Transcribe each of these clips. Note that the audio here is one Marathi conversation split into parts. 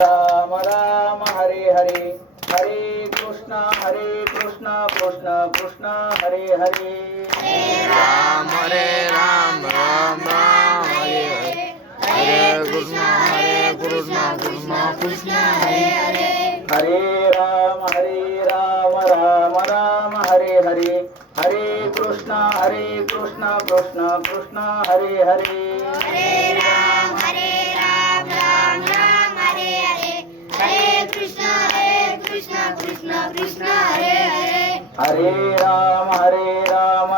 राम राम हरे हरे, हरे कृष्णा कृष्ण कृष्ण हरे हरे, राम राम राम हरे हरे, हरे कृष्ण कृष्ण हरे हरे, हरे राम राम राम हरे हरे, हरे कृष्णा कृष्ण कृष्ण हरे हरे, हरे राम राम राम हरे हरे, हरे कृष्ण कृष्ण कृष्ण हरे हरे, हरे राम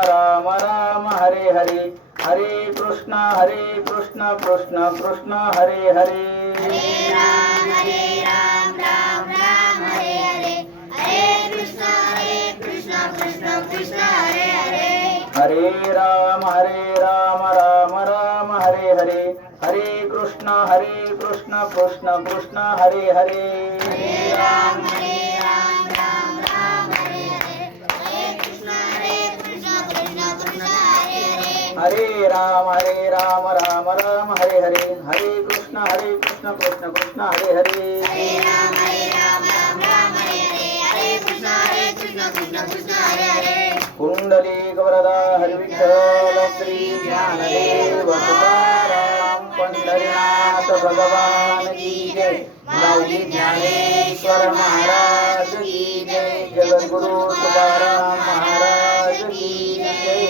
राम राम हरे हरे, हरे कृष्णा कृष्ण कृष्ण हरे हरे, हरे राम राम राम हरे हरे, हरे कृष्ण कृष्ण कृष्ण हरे हरे, हरे राम राम राम हरे हरे, हरे कृष्णा कृष्ण कृष्ण हरे हरे, हरे राम राम हरे हरे, हरे कृष्ण कृष्ण कृष्ण हरे हरे, हरे राम राम हरे हरे, हरे कृष्णा कृष्ण कृष्ण हरे हरे, हरे राम राम हरे हरे, हरे कृष्ण कृष्ण कृष्ण हरे हरे, कुंडली गवरदा हरिविठ्ठल श्री ज्ञानदेव तुकाराम पंढरीनाथ भगवान की जय, माऊली ज्ञानेश्वर महाराज की जय, जगद्गुरु तुकाराम महाराज की जय.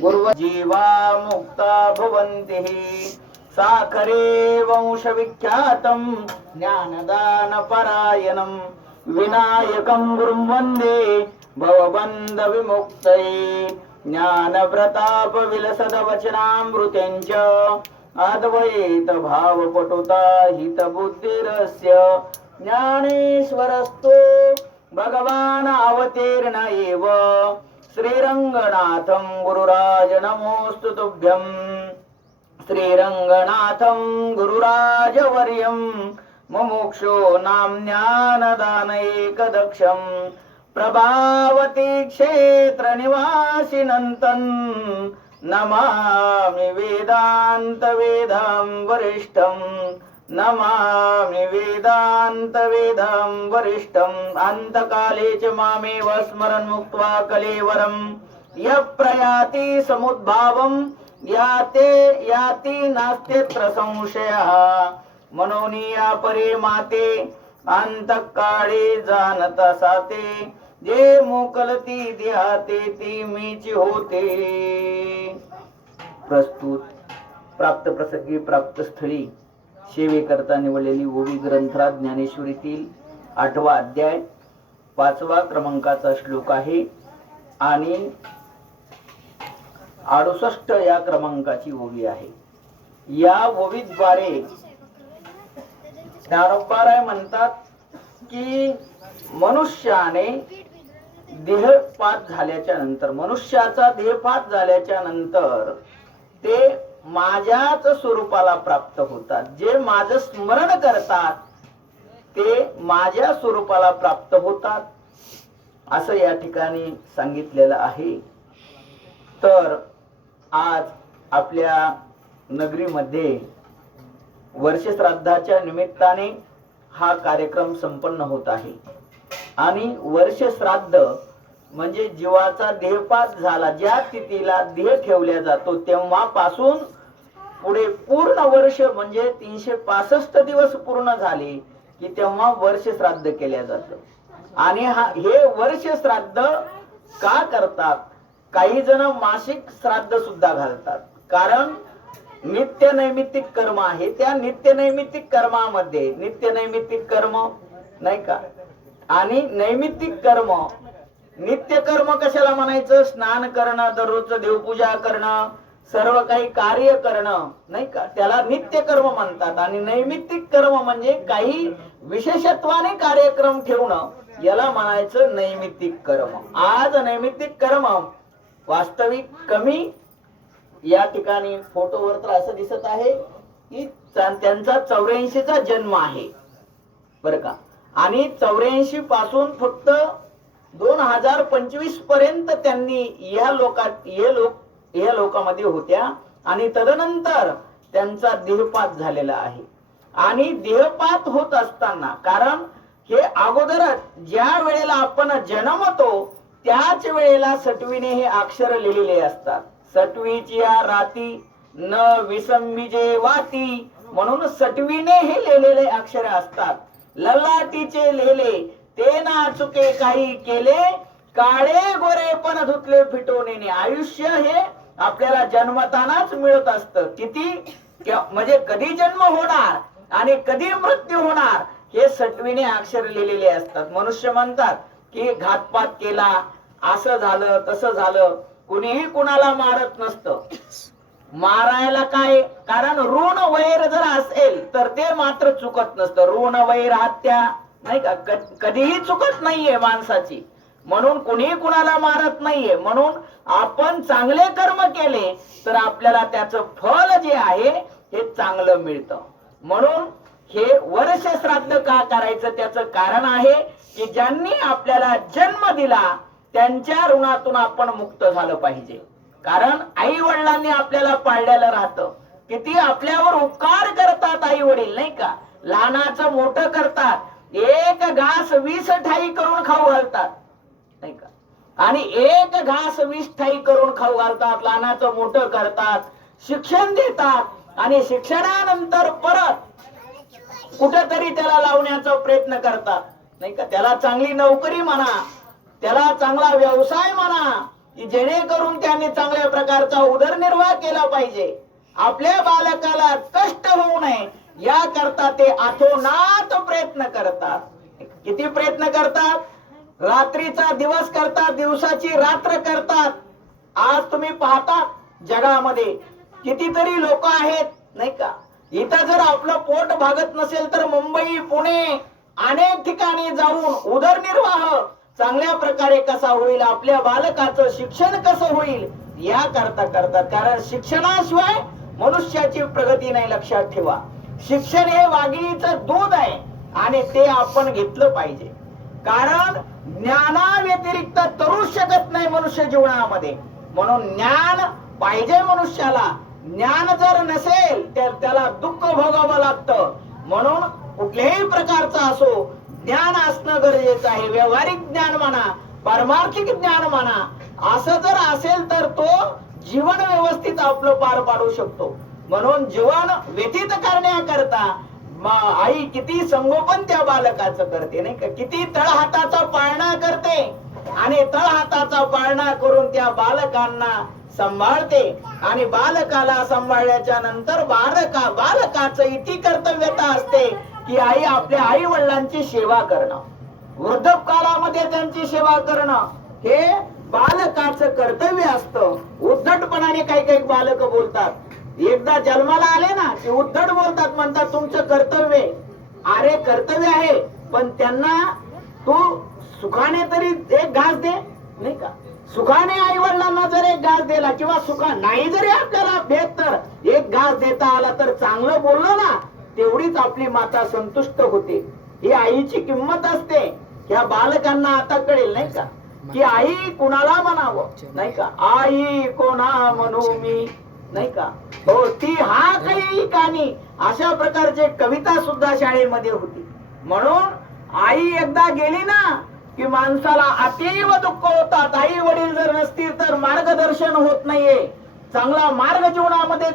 गुरु जीवा मुक्ता भवन्ति साखरे वंश विख्यातम ज्ञानदान परायणम विनायकं गुरुं वन्दे भवबन्ध विमुक्तये, ज्ञान प्रताप विलसद वचनामृतेंच अद्वैत भाव पटुता हित बुद्धिरस्य ज्ञानेश्वरस्तु भगवान अवतीर्ण एव, श्रीरंगनाथं गुरुराज नमोस्तु तुभ्यं, श्रीरंगनाथं गुरुराजवर्यं मुमुक्षो नाम्ज्ञानदानैकदक्षं प्रभावती क्षेत्र निवासिनन्तन् नमामि वेदांत वेदां वरिष्ठं, नमामि वेदांत वेदां वरिष्ठं, अंतकाले च मामेव स्मरन् मुक्त्वा कलेवरं यः प्रयाति समुद्भावं याति नास्त्यत्र संशयः, मनोनिया परे माते अंतकाळे जाणता साते, जे मोकलती देहाते ती मीच होते. प्रस्तुत प्राप्त प्रसंगी प्राप्त स्थळी सेवेकरता निवडलेली ओवी ग्रंथराज ज्ञानेश्वरीतील 8वा अध्याय 5वा क्रमांकाचा श्लोक आहे आणि 68 या क्रमांकाची ओवी आहे. या ओवीद्वारे ज्ञानोबाराय म्हणतात की मनुष्याने देहपात झाल्याच्या नंतर, मनुष्याचा देहपात झाल्याच्या नंतर ते माझ्याच स्वरूपाला प्राप्त होतात. जे माझं स्मरण करतात ते माझ्या स्वरूपाला प्राप्त होतात असं या ठिकाणी सांगितलेलं आहे. तर आज आपल्या नगरीमध्ये वर्ष श्राद्धाच्या निमित्ताने हा कार्यक्रम संपन्न होत आहे आणि वर्ष श्राद्ध म्हणजे जीवाचा देहपात झाला, ज्या तिथीला देह ठेवल्या जातो तेव्हापासून पुढे पूर्ण वर्ष म्हणजे 365 दिवस पूर्ण झाले की तेव्हा वर्ष श्राद्ध केल्या जातं. आणि हे वर्ष श्राद्ध का करतात? काही जण मासिक श्राद्ध सुद्धा घालतात, कारण नित्य नैमित्तिक कर्म आहे. त्या नित्य नैमित्तिक कर्मामध्ये नित्य नैमित्तिक कर्म नाही का, आणि नैमित्तिक कर्म, नित्य कर्म कशाला म्हणायचं? स्नान करणं, दररोज देवपूजा करणं, सर्व काही कार्य करणं नाही का, त्याला नित्य कर्म म्हणतात. आणि नैमित्तिक कर्म म्हणजे काही विशेषत्वाने कार्यक्रम ठेवणं, याला म्हणायचं नैमित्तिक कर्म. आज नैमित्तिक कर्म वास्तविक कमी या ठिकाणी फोटोवर तर असं दिसत आहे की त्यांचा 84चा जन्म आहे बर का, आणि 84 पासून फक्त 2025 पर्यंत त्यांनी या लोकांमध्ये होत्या आणि तदनंतर त्यांचा देहपात झालेला आहे. आणि देहपात होत असताना, कारण हे अगोदरच ज्या वेळेला आपण जन्मतो त्याच वेळेला सटवीने हे अक्षर लिहिलेले असतात. सटवीची राती न विसंबिजे वाती, म्हणून सटवीने हे लिहिलेले अक्षर असतात. ललाटीचे लिहिले ते ना चुके काही केले, काळे गोरे पण धुतले फिटवणे. आयुष्य हे आपल्याला जन्मतानाच मिळत असतं. म्हणजे कधी जन्म होणार आणि कधी मृत्यू होणार हे सटवीने अक्षर लिहिलेले असतात. मनुष्य म्हणतात की घातपात केला, असं झालं तसं झालं. कुणीही कुणाला मारत नसतं. मारायला काय, कारण ऋण वैर जर असेल तर ते मात्र चुकत नसतं. ऋण वैर हत्या नाही का, कधीही चुकत नाहीये माणसाची. म्हणून कुणीही कुणाला मारत नाहीये. म्हणून आपण चांगले कर्म केले तर आपल्याला त्याचं फळ जे आहे हे चांगलं मिळतं. म्हणून हे वर्ष श्राद्ध का करायचं, त्याचं कारण आहे की ज्यांनी आपल्याला जन्म दिला त्यांच्या ऋणातून आपण मुक्त झालं पाहिजे. कारण आई वडिलांनी आपल्याला पाळलेलं राहतं. किती आपल्यावर उपकार करतात आई वडील नाही का. लहानाचं मोठं करतात, एक घास 20 ठाई करून खाऊ घालतात नाही का. आणि एक घास 20 ठाई करून खाऊ घालतात, लहानाचं मोठं करतात, शिक्षण देतात आणि शिक्षणानंतर परत कुठेतरी त्याला लावण्याचा प्रयत्न करतात नाही का. त्याला चांगली नोकरी म्हणा, त्याला चांगला व्यवसाय म्हणा, की जेणेकरून त्याने चांगल्या प्रकारचा उदरनिर्वाह केला पाहिजे. आपल्या बालकाला कष्ट होऊ नये याकरता ते अथोनात प्रयत्न करतात. किती प्रयत्न करतात, रात्रीचा दिवस करतात, दिवसाची रात्र करतात. आज तुम्ही पाहता जगामध्ये कितीतरी लोक आहेत नाही का. इथं जर आपलं पोट भागत नसेल तर मुंबई पुणे अनेक ठिकाणी जाऊन उदरनिर्वाह चांगल्या प्रकारे कसा होईल, आपल्या बालकाचं शिक्षण कसं होईल या करता करतात. कारण शिक्षणाशिवाय मनुष्याची प्रगती नाही, लक्षात ठेवा. शिक्षण हे वाघिणीचं दूध आहे आणि ते आपण घेतलं पाहिजे. कारण ज्ञानाव्यतिरिक्त तरूच शकत नाही मनुष्य जीवनामध्ये. म्हणून ज्ञान पाहिजे मनुष्याला. ज्ञान जर नसेल तर त्याला दुःख भोगावं लागतं. म्हणून कुठल्याही प्रकारचं असो ज्ञान असणं गरजेचं आहे. व्यावहारिक ज्ञान म्हणा, पारमार्थिक ज्ञान म्हणा, असं जर असेल तर तो जीवन व्यवस्थित आपलं पार पाडू शकतो. म्हणून जीवन व्यतीत करण्याकरता आई किती संगोपन त्या बालकाचं करते नाही का. किती तळहाताचा पाळणा करते आणि तळहाताचा पाळणा करून त्या बालकांना सांभाळते. आणि बालकाला सांभाळल्याच्या नंतर बालकाचं इति कर्तव्यता असते की आई आपल्या आई वडिलांची सेवा करणं, वृद्धकालामध्ये त्यांची सेवा करणं हे बालकाचं कर्तव्य असतं. उद्धटपणाने काही काही बालक बोलतात, एकदा जन्माला आले ना की उद्धट बोलतात, म्हणतात तुमचं कर्तव्य. अरे कर्तव्य आहे पण त्यांना तू सुखाने तरी एक घास दे नाही का. सुखाने आई वडिलांना जर एक घास दिला किंवा सुखा नाही जरी आपल्याला भेट तर एक घास देता आला तर चांगलं बोललो ना तेवढीच आपली माता संतुष्ट होते. ही आईची किंमत असते. ह्या बालकांना आता कळेल नाही का की आई कुणाला म्हणावं नाही का. आई कोणा म्हणू मी नाही का. हो ती हा काही कानी अशा प्रकारचे कविता सुद्धा शाळेमध्ये होती. म्हणून आई एकदा गेली ना की माणसाला अतीव दुःख होतात. आई वडील जर नसतील तर मार्गदर्शन होत नाहीये, चांगला मार्ग जीवनामध्ये